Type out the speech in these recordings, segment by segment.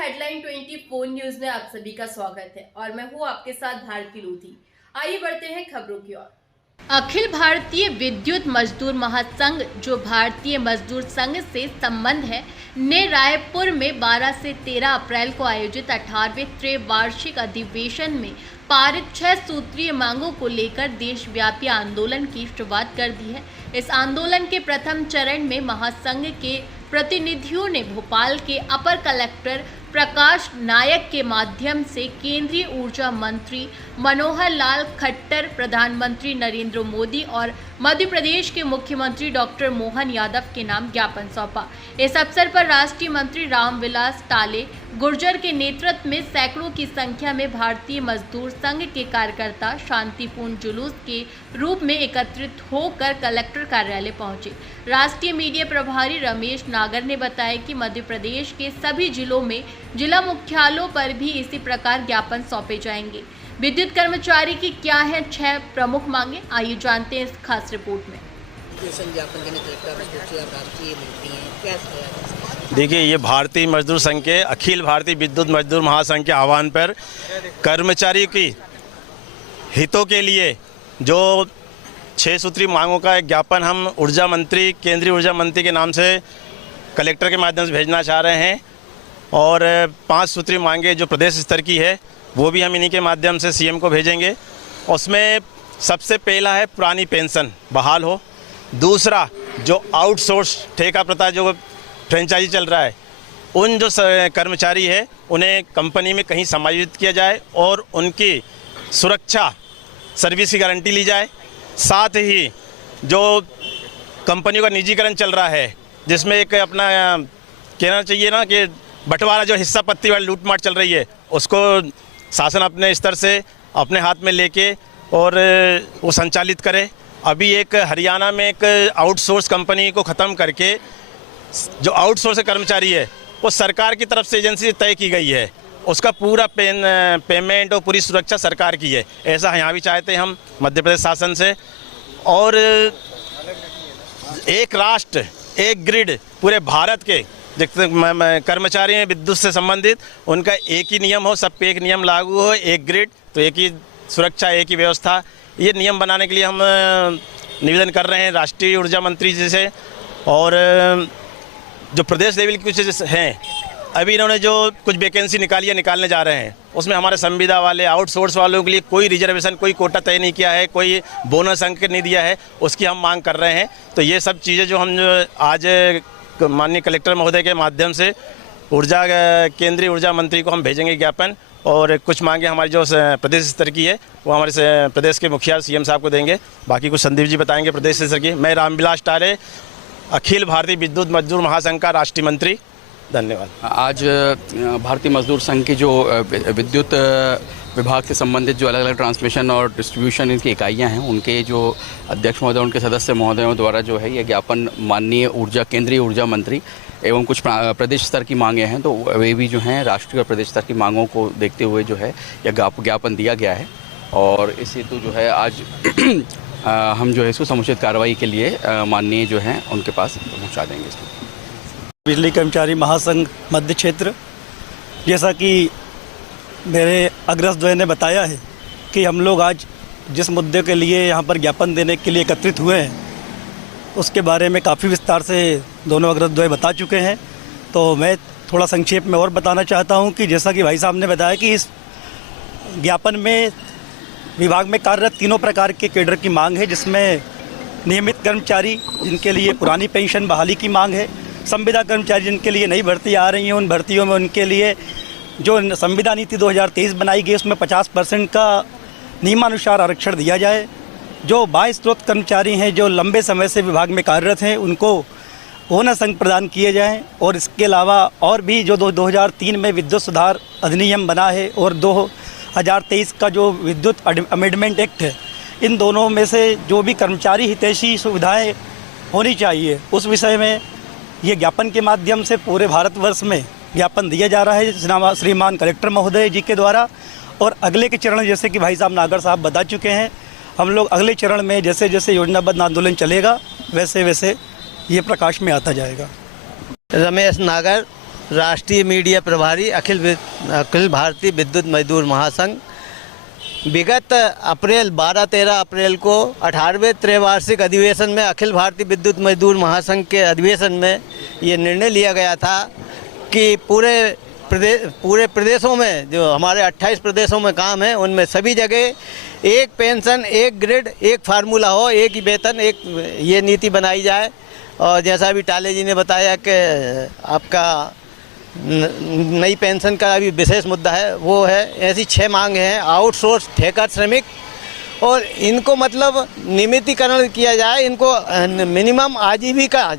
Headline 24 news में आप सभी का स्वागत है और मैं हूं आपके साथ भारती लोधी। आइए बढ़ते हैं खबरों की ओर। अखिल भारतीय विद्युत मजदूर महासंघ, जो भारतीय मजदूर संघ से संबंध है, ने रायपुर में 12 से 13 अप्रैल को आयोजित 18वें त्रैवार्षिक अधिवेशन में पारित 6 सूत्रीय मांगों को लेकर देशव्यापी आंदोलन की शुरुआत कर दी है। इस आंदोलन के प्रथम चरण में महासंघ के प्रतिनिधियों ने भोपाल के अपर कलेक्टर प्रकाश नायक के माध्यम से केंद्रीय ऊर्जा मंत्री मनोहर लाल खट्टर, प्रधानमंत्री नरेंद्र मोदी और मध्य प्रदेश के मुख्यमंत्री डॉक्टर मोहन यादव के नाम ज्ञापन सौंपा। इस अवसर पर राष्ट्रीय मंत्री रामविलास टाले गुर्जर के नेतृत्व में सैकड़ों की संख्या में भारतीय मजदूर संघ के कार्यकर्ता शांतिपूर्ण जुलूस के रूप में एकत्रित होकर कलेक्टर कार्यालय पहुंचे। राष्ट्रीय मीडिया प्रभारी रमेश नागर ने बताया कि मध्य प्रदेश के सभी जिलों में जिला मुख्यालयों पर भी इसी प्रकार ज्ञापन सौंपे जाएंगे। विद्युत कर्मचारी की क्या है 6 प्रमुख मांगे, आइए जानते हैं इस खास रिपोर्ट में। देखिए, ये भारतीय मजदूर संघ के अखिल भारतीय विद्युत मजदूर महासंघ के आह्वान पर कर्मचारी की हितों के लिए जो 6 सूत्री मांगों का एक ज्ञापन हम ऊर्जा मंत्री, केंद्रीय ऊर्जा मंत्री के नाम से कलेक्टर के माध्यम से भेजना चाह रहे हैं और 5 सूत्री मांगे जो प्रदेश स्तर की है वो भी हम इन्हीं के माध्यम से सीएम को भेजेंगे। उसमें सबसे पहला है पुरानी पेंशन बहाल हो। दूसरा, जो आउटसोर्स ठेका प्रथा जो फ्रेंचाइजी चल रहा है, उन जो कर्मचारी है उन्हें कंपनी में कहीं समायोजित किया जाए और उनकी सुरक्षा सर्विस की गारंटी ली जाए। साथ ही जो कंपनियों का निजीकरण चल रहा है, जिसमें एक अपना कहना चाहिए ना कि बंटवारा, जो हिस्सा पत्ती वाली लूटमाट चल रही है, उसको शासन अपने स्तर से अपने हाथ में लेके और वो संचालित करे। अभी एक हरियाणा में एक आउटसोर्स कंपनी को ख़त्म करके जो आउटसोर्स कर्मचारी है वो सरकार की तरफ से एजेंसी तय की गई है, उसका पूरा पेमेंट और पूरी सुरक्षा सरकार की है। ऐसा यहाँ भी चाहते हैं हम मध्य प्रदेश शासन से। और एक राष्ट्र एक ग्रिड, पूरे भारत के जितने कर्मचारी हैं विद्युत से संबंधित, उनका एक ही नियम हो, सब पे एक नियम लागू हो, एक ग्रिड तो एक ही सुरक्षा, एक ही व्यवस्था। ये नियम बनाने के लिए हम निवेदन कर रहे हैं राष्ट्रीय ऊर्जा मंत्री जी से। और जो प्रदेश लेवल की कुछ हैं, अभी इन्होंने जो कुछ वैकेंसी निकालने जा रहे हैं, उसमें हमारे संविदा वाले आउटसोर्स वालों के लिए कोई रिजर्वेशन, कोई कोटा तय नहीं किया है, कोई बोनस अंक नहीं दिया है, उसकी हम मांग कर रहे हैं। तो ये सब चीज़ें जो हम आज माननीय कलेक्टर महोदय के माध्यम से केंद्रीय ऊर्जा मंत्री को हम भेजेंगे ज्ञापन। और कुछ मांगे हमारी जो प्रदेश स्तर की है वो हमारे प्रदेश के मुखिया सीएम साहब को देंगे। बाकी कुछ संदीप जी बताएंगे प्रदेश स्तर की। मैं रामविलास टाले, अखिल भारतीय विद्युत मजदूर महासंघ का राष्ट्रीय मंत्री। धन्यवाद। आज भारतीय मजदूर संघ की जो विद्युत विभाग से संबंधित जो अलग अलग ट्रांसमिशन और डिस्ट्रीब्यूशन की इकाइयां हैं, उनके जो अध्यक्ष महोदय, उनके सदस्य महोदयों द्वारा जो है ये ज्ञापन माननीय केंद्रीय ऊर्जा मंत्री एवं कुछ प्रदेश स्तर की मांगे हैं, तो वे भी जो हैं राष्ट्रीय और प्रदेश स्तर की मांगों को देखते हुए जो है यह ज्ञापन दिया गया है। और इस हेतु जो है आज हम जो है इसको समुचित कार्रवाई के लिए माननीय जो हैं उनके पास पहुँचा देंगे। बिजली कर्मचारी महासंघ मध्य क्षेत्र, जैसा कि मेरे अग्रजद्वय ने बताया है कि हम लोग आज जिस मुद्दे के लिए यहाँ पर ज्ञापन देने के लिए एकत्रित हुए हैं, उसके बारे में काफ़ी विस्तार से दोनों अग्रजद्वय बता चुके हैं। तो मैं थोड़ा संक्षेप में और बताना चाहता हूँ कि जैसा कि भाई साहब ने बताया कि इस ज्ञापन में विभाग में कार्यरत तीनों प्रकार के कैडर की मांग है, जिसमें नियमित कर्मचारी जिनके लिए पुरानी पेंशन बहाली की मांग है, संविदा कर्मचारी जिनके लिए नई भर्ती आ रही हैं, उन भर्तियों में उनके लिए जो संविदा नीति 2023 बनाई गई उसमें 50% का नियमानुसार आरक्षण दिया जाए। जो बाह्य स्रोत कर्मचारी हैं जो लंबे समय से विभाग में कार्यरत हैं, उनको बोनस अंक प्रदान किए जाएं। और इसके अलावा और भी जो 2003 में विद्युत सुधार अधिनियम बना है और 2023 का जो विद्युत अमेंडमेंट एक्ट है, इन दोनों में से जो भी कर्मचारी हितैषी सुविधाएँ होनी चाहिए, उस विषय में ये ज्ञापन के माध्यम से पूरे भारतवर्ष में ज्ञापन दिया जा रहा है श्रीमान कलेक्टर महोदय जी के द्वारा। और अगले के चरण, जैसे कि भाई साहब नागर साहब बता चुके हैं, हम लोग अगले चरण में जैसे जैसे योजनाबद्ध आंदोलन चलेगा वैसे वैसे ये प्रकाश में आता जाएगा। रमेश नागर, राष्ट्रीय मीडिया प्रभारी अखिल भारतीय विद्युत मजदूर महासंघ। विगत अप्रैल 12-13 अप्रैल को 18वें त्रैवार्षिक अधिवेशन में अखिल भारतीय विद्युत मजदूर महासंघ के अधिवेशन में ये निर्णय लिया गया था कि पूरे प्रदेशों में, जो हमारे 28 प्रदेशों में काम है, उनमें सभी जगह एक पेंशन, एक ग्रिड, एक फार्मूला हो, एक ही वेतन, एक ये नीति बनाई जाए। और जैसा अभी टाले जी ने बताया कि आपका नई पेंशन का अभी विशेष मुद्दा है, वो है। ऐसी 6 मांग हैं। आउटसोर्स ठेका श्रमिक, और इनको मतलब नियमितीकरण किया जाए, इनको मिनिमम आजीविका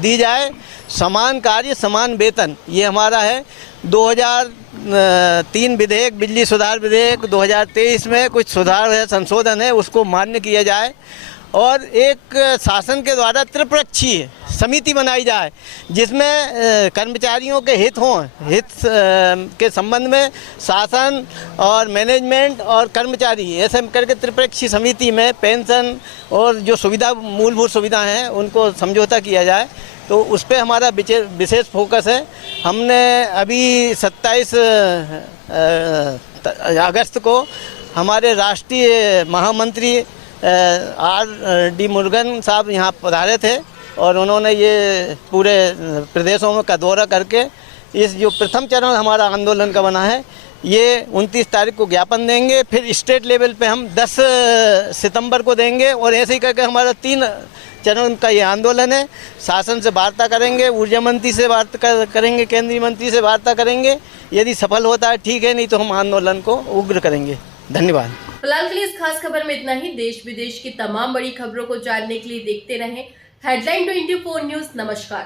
दी जाए, समान कार्य समान वेतन, ये हमारा है। 2003 विधेयक, बिजली सुधार विधेयक 2023 में कुछ सुधार है, संशोधन है, उसको मान्य किया जाए। और एक शासन के द्वारा त्रिपक्षीय समिति बनाई जाए जिसमें कर्मचारियों के हित हों, हित के संबंध में शासन और मैनेजमेंट और कर्मचारी ऐसे करके त्रिपक्षीय समिति में पेंशन और जो सुविधा, मूलभूत सुविधाएं हैं, उनको समझौता किया जाए। तो उस पर हमारा विशेष फोकस है। हमने अभी 27 अगस्त को हमारे राष्ट्रीय महामंत्री R.D. मुरुगन साहब यहाँ पधारे थे और उन्होंने ये पूरे प्रदेशों का दौरा करके इस जो प्रथम चरण हमारा आंदोलन का बना है, ये 29 तारीख को ज्ञापन देंगे। फिर स्टेट लेवल पे हम 10 सितंबर को देंगे, और ऐसे ही करके हमारा 3 चरण का ये आंदोलन है। शासन से वार्ता करेंगे, ऊर्जा मंत्री से वार्ता करेंगे, केंद्रीय मंत्री से वार्ता करेंगे। यदि सफल होता है ठीक है, नहीं तो हम आंदोलन को उग्र करेंगे। धन्यवाद। फिलहाल के लिए इस खास खबर में इतना ही। देश विदेश की तमाम बड़ी खबरों को जानने के लिए देखते रहें हेडलाइन 24 न्यूज। नमस्कार।